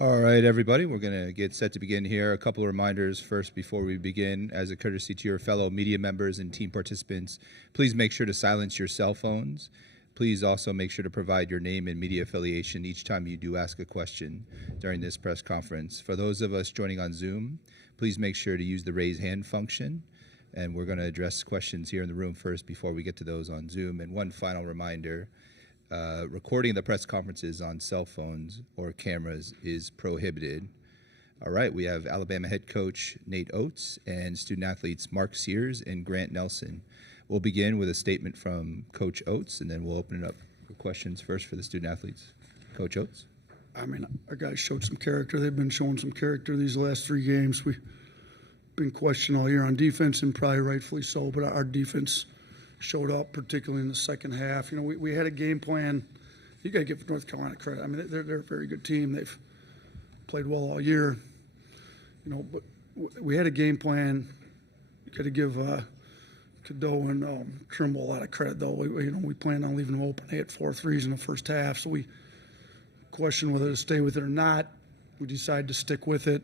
All right, everybody, we're going to get set to begin here. A couple of reminders first before we begin. As a courtesy to your fellow media members and team participants, please make sure to silence your cell phones. Please also make sure to provide your name and media affiliation each time you do ask a question during this press conference. For those of us joining on Zoom, please make sure to use the raise hand function. And we're going to address questions here in the room first before we get to those on Zoom. And one final reminder. Recording the press conferences on cell phones or cameras is prohibited. All right, we have Alabama head coach Nate Oats and student athletes Mark Sears and Grant Nelson. We'll begin with a statement from Coach Oats, and then we'll open it up for questions first for the student athletes. Coach Oats. I mean, our guys showed some character. They've been showing some character these last 3 games. We've been questioned all year on defense, and probably rightfully so, but our defense showed up, particularly in the second half. You know, we had a game plan. You got to give North Carolina credit. I mean, they're a very good team. They've played well all year. You know, but we had a game plan. You got to give Cadeau and Trimble a lot of credit, though. We planned on leaving them open. They had 4 threes in the first half, so we questioned whether to stay with it or not. We decided to stick with it.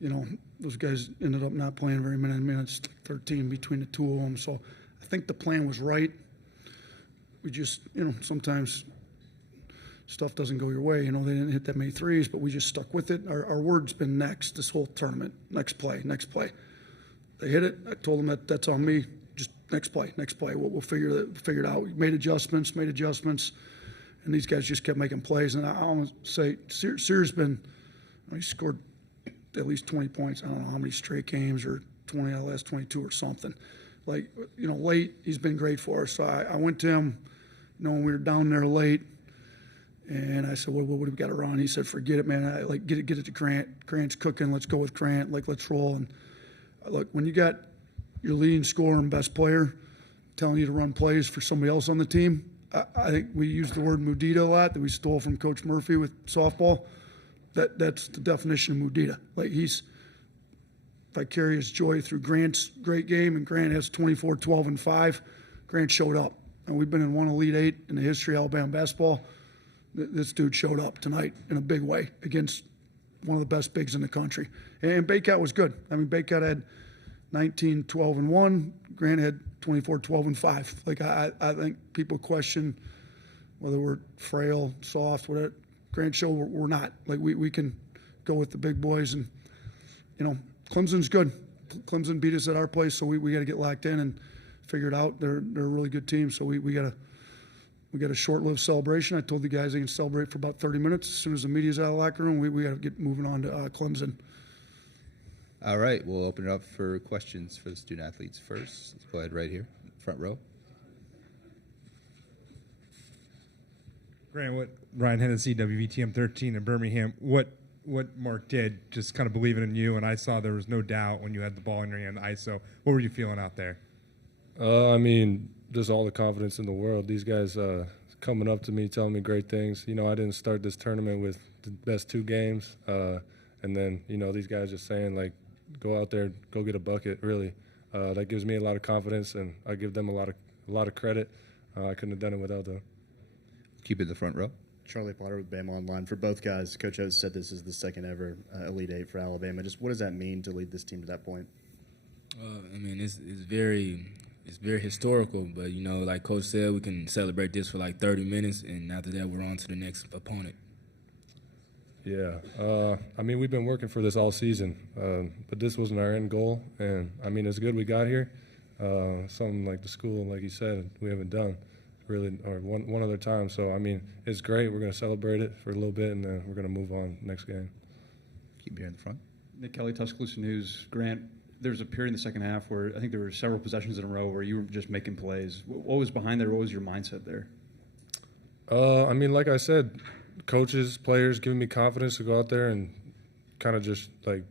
You know, those guys ended up not playing very many minutes, 13 between the two of them. So I think the plan was right. We just, you know, sometimes stuff doesn't go your way. You know, they didn't hit that many threes, but we just stuck with it. Our word's been next this whole tournament. Next play, next play. They hit it. I told them that's on me. Just next play, next play. We'll figure it out. We made adjustments, and these guys just kept making plays. And I want to say, Sears been, he scored at least 20 points. I don't know how many straight games, or 20 out of the last 22 or something. Like, you know, late, he's been great for us. So I went to him, you know, when we were down there late, and I said, what do we got to run? He said, forget it, man. Get it to Grant. Grant's cooking. Let's go with Grant. Let's roll. And look, when you got your leading scorer and best player telling you to run plays for somebody else on the team, I think we used the word Mudita a lot that we stole from Coach Murphy with softball. That's the definition of Mudita. Like, he's vicarious joy through Grant's great game, and Grant has 24, 12, and 5. Grant showed up, and we've been in one Elite 8 in the history of Alabama basketball. This dude showed up tonight in a big way against one of the best bigs in the country. And Baycott was good. I mean, Baycott had 19, 12, and 1. Grant had 24, 12, and 5. Like, I think people question whether we're frail, soft, whatever. Grant showed we're not. Like, we can go with the big boys, and, you know, Clemson's good. Clemson beat us at our place, so we got to get locked in and figure it out. They're a really good team, so we got a short-lived celebration. I told the guys they can celebrate for about 30 minutes. As soon as the media's out of the locker room, we got to get moving on to Clemson. All right, we'll open it up for questions for the student athletes first. Let's go ahead right here, front row. Grant, Ryan Hennessy, WVTM 13 in Birmingham. What Mark did, just kind of believing in you, and I saw there was no doubt when you had the ball in your hand, the ISO. What were you feeling out there? I mean, just all the confidence in the world. These guys coming up to me, telling me great things. You know, I didn't start this tournament with the best 2 games, and then, you know, these guys just saying, like, go out there, go get a bucket. Really, that gives me a lot of confidence, and I give them a lot of credit. I couldn't have done it without them. Keep it in the front row. Charlie Potter with Bama Online. For both guys, Coach Oates said this is the second ever Elite 8 for Alabama. Just what does that mean to lead this team to that point? I mean, it's very historical, but, you know, like Coach said, we can celebrate this for like 30 minutes, and after that, we're on to the next opponent. Yeah, I mean, we've been working for this all season, but this wasn't our end goal, and I mean, it's good we got here. Something like the school, like you said, we haven't done really, or one other time. So, I mean, it's great. We're going to celebrate it for a little bit, and then we're going to move on next game. Keep it here in the front. Nick Kelly, Tuscaloosa News. Grant, there was a period in the second half where I think there were several possessions in a row where you were just making plays. What was behind there? What was your mindset there? I mean, like I said, coaches, players giving me confidence to go out there and kind of just, like,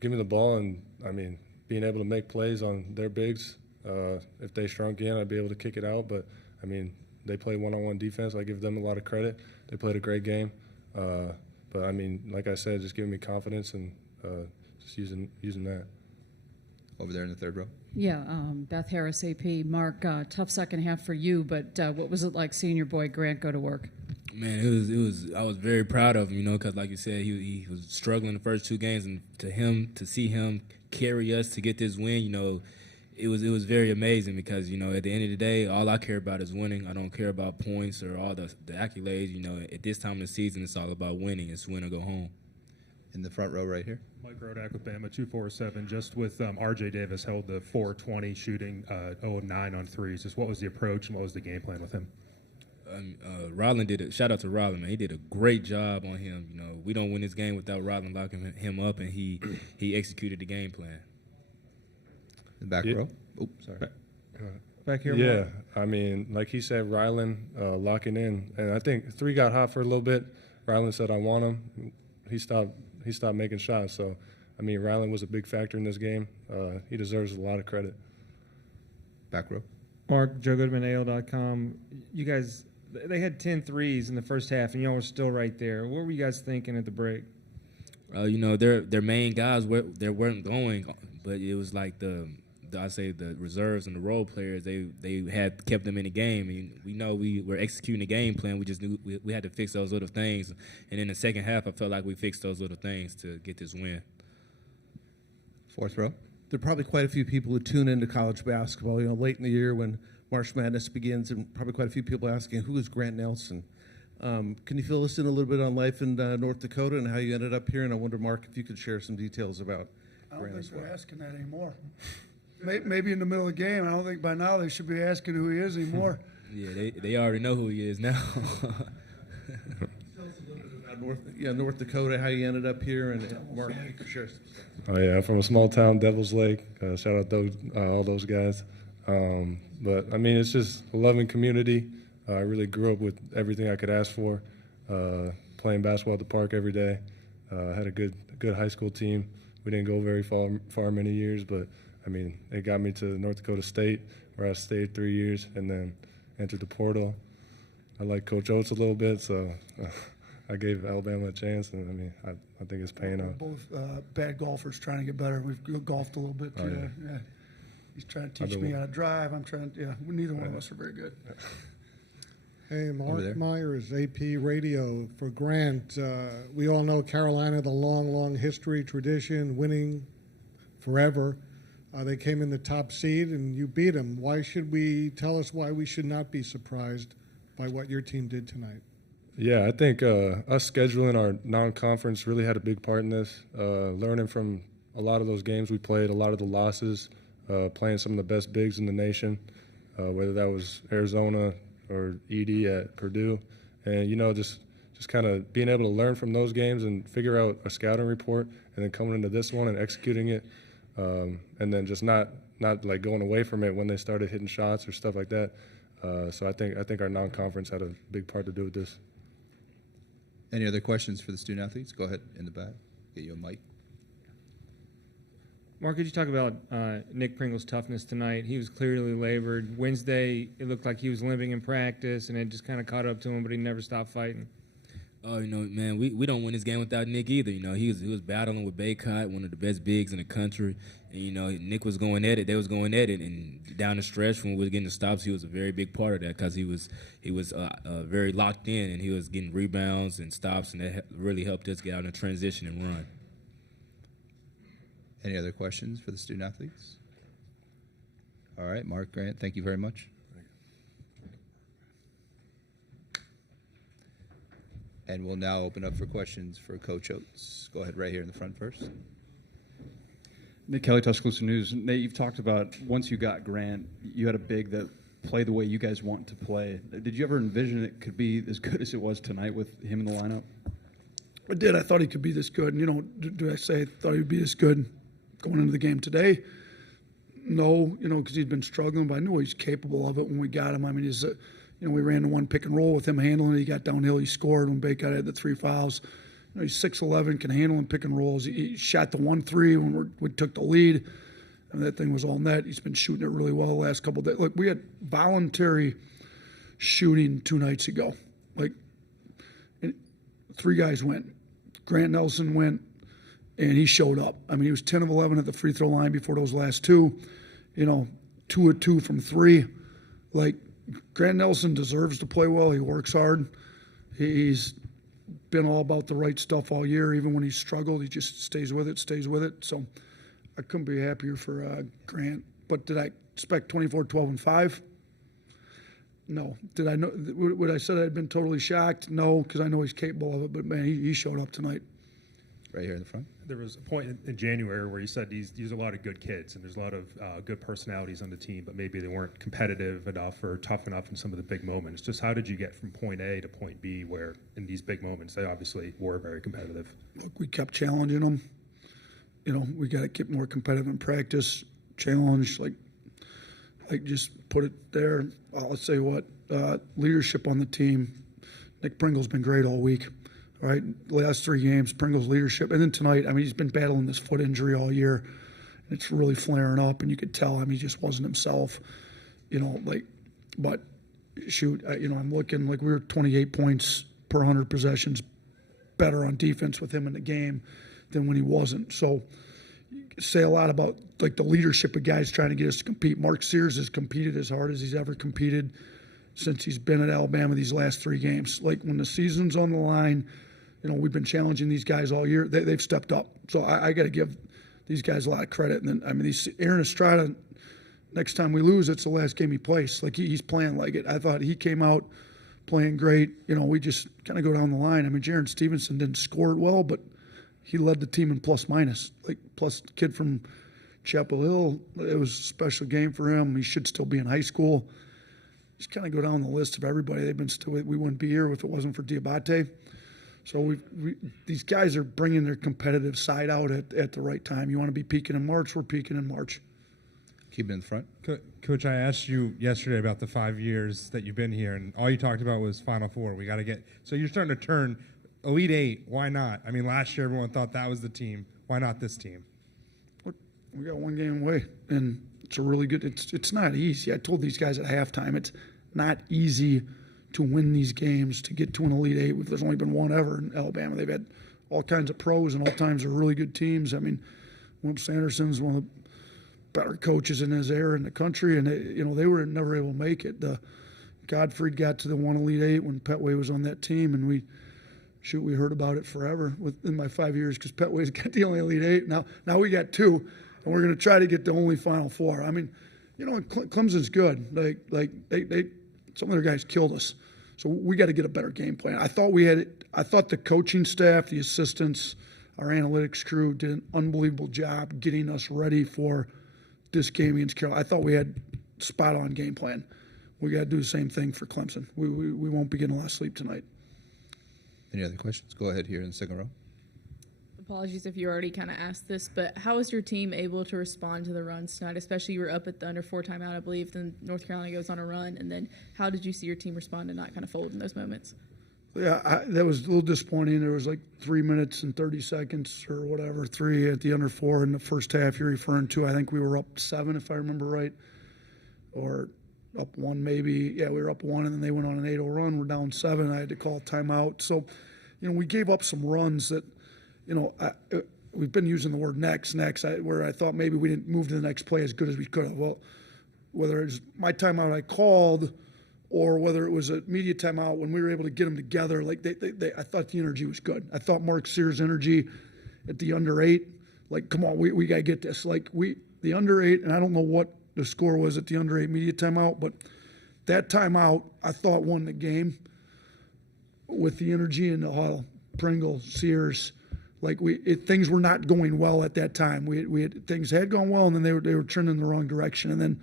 give me the ball, and, I mean, being able to make plays on their bigs. If they shrunk in, I'd be able to kick it out. But, I mean, they play one-on-one defense. I give them a lot of credit. They played a great game. But, I mean, like I said, just giving me confidence and just using that. Over there in the third row. Yeah, Beth Harris, AP. Mark, tough second half for you, but what was it like seeing your boy Grant go to work? Man, it was. I was very proud of him, you know, because like you said, he was struggling the first two games, and to see him carry us to get this win, you know, it was very amazing because, you know, at the end of the day, all I care about is winning. I don't care about points or all the accolades. You know, at this time of the season, it's all about winning. It's win or go home. In the front row right here. Mike Rodak with Bama 247. Just with R.J. Davis held the 420 shooting, 0 of 9 on threes. Just what was the approach and what was the game plan with him? Rollin shout out to Rollin, man. He did a great job on him. You know, we don't win this game without Rollin locking him up, and he executed the game plan. The back row. Oh, sorry. Back here. Yeah, I mean, like he said, Rylan locking in, and I think 3 got hot for a little bit. Rylan said, "I want him." He stopped making shots. So, I mean, Rylan was a big factor in this game. He deserves a lot of credit. Back row. Mark, Joe Goodman, AL.com. You guys, they had 10 threes in the first half, and y'all were still right there. What were you guys thinking at the break? You know, their main guys they weren't going, but it was like the reserves and the role players. They had kept them in the game. And we know we were executing the game plan. We just knew we had to fix those little things. And in the second half, I felt like we fixed those little things to get this win. Fourth row. There are probably quite a few people who tune into college basketball, you know, late in the year when March Madness begins, and probably quite a few people asking, who is Grant Nelson? Can you fill us in a little bit on life in North Dakota and how you ended up here? And I wonder, Mark, if you could share some details about I don't Grant think as well. they're asking that anymore. Maybe in the middle of the game. I don't think by now they should be asking who he is anymore. Yeah, they already know who he is now. Tell us a little bit about North Dakota, how you ended up here, and Mark, if you could share some stuff. Oh yeah, I'm from a small town, Devil's Lake. Shout out all those guys. But I mean, it's just a loving community. I really grew up with everything I could ask for. Playing basketball at the park every day. Had a good high school team. We didn't go very far many years, but I mean, it got me to North Dakota State, where I stayed 3 years, and then entered the portal. I like Coach Oats a little bit, so I gave Alabama a chance, and I mean, I think it's paying off. Both bad golfers trying to get better. We've golfed a little bit too. Oh, yeah. He's trying to teach me how to drive. I'm trying. Yeah, neither one of us are very good. Hey, Over there. Mark Myers, AP Radio for Grant. We all know Carolina, the long history, tradition, winning forever. They came in the top seed, and you beat them. Tell us why we should not be surprised by what your team did tonight? Yeah, I think us scheduling our non-conference really had a big part in this. Learning from a lot of those games we played, a lot of the losses, playing some of the best bigs in the nation, whether that was Arizona or Edie at Purdue. And, you know, just kind of being able to learn from those games and figure out a scouting report, and then coming into this one and executing it, and then just not like going away from it when they started hitting shots or stuff like that. So I think our non-conference had a big part to do with this. Any other questions for the student athletes? Go ahead in the back. Get you a mic. Mark, could you talk about Nick Pringle's toughness tonight? He was clearly labored. Wednesday, it looked like he was limping in practice, and it just kind of caught up to him, but he never stopped fighting. Oh, you know, man, we don't win this game without Nick either. You know, he was battling with Baycott, one of the best bigs in the country. And, you know, Nick was going at it. They was going at it. And down the stretch when we were getting the stops, he was a very big part of that because he was very locked in, and he was getting rebounds and stops, and that really helped us get out in transition and run. Any other questions for the student athletes? All right, Mark, Grant, thank you very much. And we'll now open up for questions for Coach Oats. Go ahead right here in the front first. Nick Kelly, Tuscaloosa News. Nate, you've talked about once you got Grant, you had a big that played the way you guys want to play. Did you ever envision it could be as good as it was tonight with him in the lineup? I did. I thought he could be this good. And, you know, did I say I thought he'd be this good going into the game today? No, you know, because he'd been struggling, but I knew he's capable of it when we got him. I mean, you know, we ran the one pick and roll with him handling it. He got downhill. He scored when Baycott had the 3 fouls. You know, he's 6'11", can handle and pick and rolls. He shot the 1-3 when we took the lead. I mean, that thing was all net. He's been shooting it really well the last couple of days. Look, we had voluntary shooting 2 nights ago. Like, 3 guys went. Grant Nelson went, and he showed up. I mean, he was 10 of 11 at the free throw line before those last 2. You know, 2 of 2 from 3. Like, Grant Nelson deserves to play well. He works hard. He's been all about the right stuff all year. Even when he's struggled, he just stays with it. So I couldn't be happier for Grant. But did I expect 24, 12, and 5? No. Did I know? Would I said I'd been totally shocked? No, because I know he's capable of it. But man, he showed up tonight. Right here in the front. There was a point in January where you said these are a lot of good kids and there's a lot of good personalities on the team, but maybe they weren't competitive enough or tough enough in some of the big moments. Just how did you get from point A to point B where in these big moments they obviously were very competitive? Look, we kept challenging them. We got to get more competitive in practice. Challenge, like just put it there. I'll say what leadership on the team. Nick Pringle's been great all week. All right, last 3 games, Pringle's leadership, and then tonight. I mean, he's been battling this foot injury all year. And it's really flaring up, and you could tell. I mean, he just wasn't himself. But shoot, I'm looking like we were 28 points per 100 possessions better on defense with him in the game than when he wasn't. So you say a lot about like the leadership of guys trying to get us to compete. Mark Sears has competed as hard as he's ever competed since he's been at Alabama these last 3 games. Like when the season's on the line, we've been challenging these guys all year. They've stepped up. So I got to give these guys a lot of credit. And then, Aaron Estrada, next time we lose, it's the last game he plays. Like he's playing like it. I thought he came out playing great. We just kind of go down the line. Jaron Stevenson didn't score it well, but he led the team in plus minus. Like plus the kid from Chapel Hill, it was a special game for him. He should still be in high school. Just kind of go down the list of everybody. We wouldn't be here if it wasn't for Diabate. So these guys are bringing their competitive side out at the right time. You want to be peaking in March, we're peaking in March. Keep it in the front. Coach, I asked you yesterday about the 5 years that you've been here, and all you talked about was Final Four. We got to get – so you're starting to turn Elite Eight. Why not? Last year everyone thought that was the team. Why not this team? Look, we got 1 game away, and it's a really good – it's not easy. I told these guys at halftime it's not easy – to win these games, to get to an Elite Eight. There's only been 1 ever in Alabama. They've had all kinds of pros, and all times are really good teams. Wimp Sanderson's one of the better coaches in his era in the country, and they were never able to make it. Godfrey got to the 1 Elite Eight when Petway was on that team, and we heard about it forever within my 5 years because Petway's got the only Elite Eight. Now we got 2, and we're going to try to get the only Final Four. Clemson's good. They some of their guys killed us. So we got to get a better game plan. I thought the coaching staff, the assistants, our analytics crew did an unbelievable job getting us ready for this game against Carolina. I thought we had spot-on game plan. We got to do the same thing for Clemson. We won't be getting a lot of sleep tonight. Any other questions? Go ahead here in the second row. Apologies if you already kind of asked this, but how was your team able to respond to the runs tonight? Especially you were up at the under 4 timeout, I believe, then North Carolina goes on a run, and then how did you see your team respond and not kind of fold in those moments? Yeah, that was a little disappointing. There was like 3 minutes and 30 seconds or whatever, 3 at the under 4 in the first half you're referring to. I think we were up 7 if I remember right, or up 1 maybe. Yeah, we were up 1 and then they went on an 8-0 run. We're down 7. I had to call timeout. So, we gave up some runs that, we've been using the word next, where I thought maybe we didn't move to the next play as good as we could have. Well, whether it was my timeout I called or whether it was a media timeout when we were able to get them together, I thought the energy was good. I thought Mark Sears' energy at the under 8, come on, we got to get this. The under 8, and I don't know what the score was at the under 8 media timeout, but that timeout I thought won the game with the energy in the huddle. Pringle, Sears, things were not going well at that time. Things had gone well, and then they were trending in the wrong direction. And then,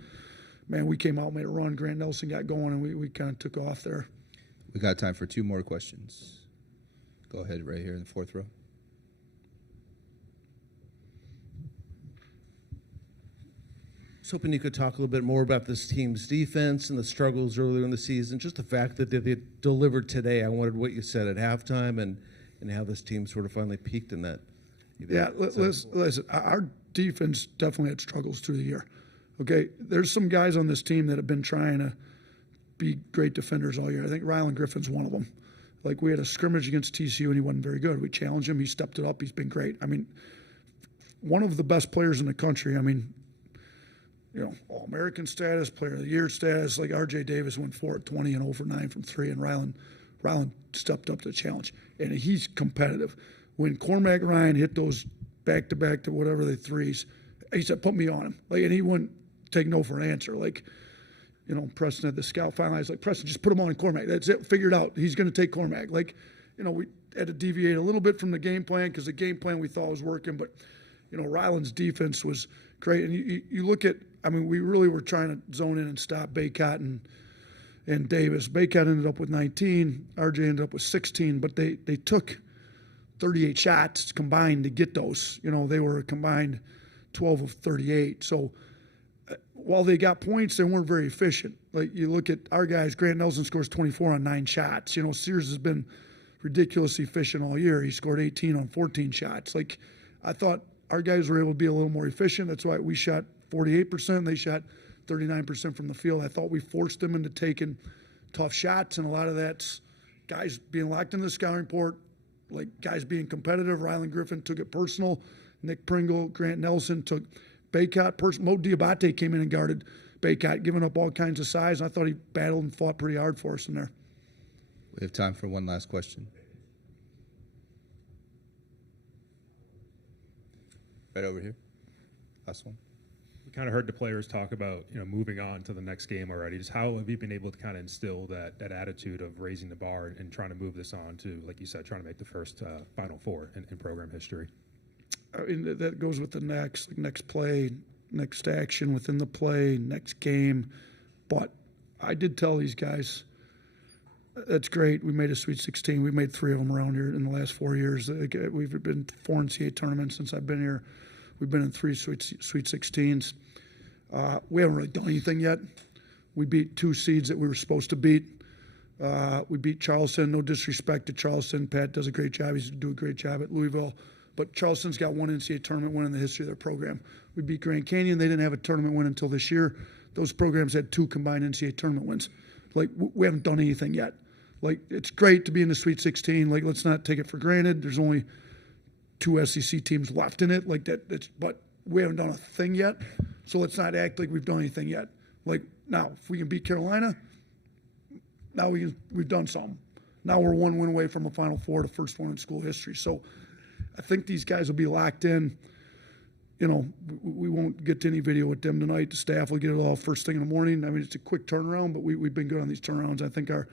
man, we came out, made a run. Grant Nelson got going, and we kind of took off there. We got time for 2 more questions. Go ahead, right here in the 4th row. I was hoping you could talk a little bit more about this team's defense and the struggles earlier in the season. Just the fact that they delivered today. I wondered what you said at halftime and how this team sort of finally peaked in that. Yeah, listen, our defense definitely had struggles through the year. Okay, there's some guys on this team that have been trying to be great defenders all year. I think Rylan Griffin's one of them. We had a scrimmage against TCU and he wasn't very good. We challenged him. He stepped it up. He's been great. One of the best players in the country. All-American status, Player of the Year status. RJ Davis went 4 at 20 and 0 for 9 from 3, and Rylan Ryland stepped up to the challenge, and he's competitive. When Cormac Ryan hit those back-to-back to whatever the threes, he said, put me on him. Like, and he wouldn't take no for an answer. Like, you know, Preston had the scout finalized, like, Preston, just put him on Cormac. That's it, figured out. He's going to take Cormac. Like, you know, we had to deviate a little bit from the game plan because the game plan we thought was working, but, you know, Ryland's defense was great. And you look at, I mean, we really were trying to zone in and stop Baycott and Davis. Baycott ended up with 19. RJ ended up with 16, but they took 38 shots combined to get those. You know, they were a combined 12 of 38. So while they got points, they weren't very efficient. Like, you look at our guys, Grant Nelson scores 24 on 9 shots. You know, Sears has been ridiculously efficient all year. He scored 18 on 14 shots. Like, I thought our guys were able to be a little more efficient. That's why we shot 48%. They shot 39% from the field. I thought we forced them into taking tough shots, and a lot of that's guys being locked into the scouting report, like guys being competitive. Ryland Griffin took it personal. Nick Pringle, Grant Nelson took Baycott. Mo Diabate came in and guarded Baycott, giving up all kinds of size. And I thought he battled and fought pretty hard for us in there. We have time for one last question. Right over here. Last one. We kind of heard the players talk about, you know, moving on to the next game already. Just how have you been able to kind of instill that attitude of raising the bar and trying to move this on to, like you said, trying to make the first Final Four in program history? I mean, that goes with the next play, next action within the play, next game. But I did tell these guys, that's great. We made a Sweet 16. We've made 3 of them around here in the last 4 years. We've been 4 NCAA tournaments since I've been here. We've been in 3 Sweet 16s. We haven't really done anything yet. We beat 2 seeds that we were supposed to beat. We beat Charleston. No disrespect to Charleston. Pat does a great job. He's doing a great job at Louisville. But Charleston's got 1 NCAA tournament win in the history of their program. We beat Grand Canyon. They didn't have a tournament win until this year. Those programs had 2 combined NCAA tournament wins. Like, we haven't done anything yet. Like, it's great to be in the Sweet 16. Like, let's not take it for granted. There's only 2 SEC teams left in it. Like, but we haven't done a thing yet. So let's not act like we've done anything yet. Like, now, if we can beat Carolina, now we've done something. Now we're 1 win away from a Final Four, the first one in school history. So I think these guys will be locked in. You know, we won't get to any video with them tonight. The staff will get it all first thing in the morning. I mean, it's a quick turnaround, but we've been good on these turnarounds. I think I've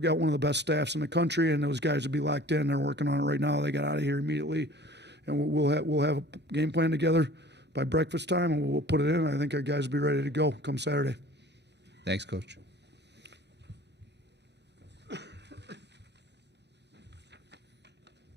got one of the best staffs in the country, and those guys will be locked in. They're working on it right now. They got out of here immediately, and we'll have a game plan together by breakfast time, and we'll put it in. I think our guys will be ready to go come Saturday. Thanks, Coach.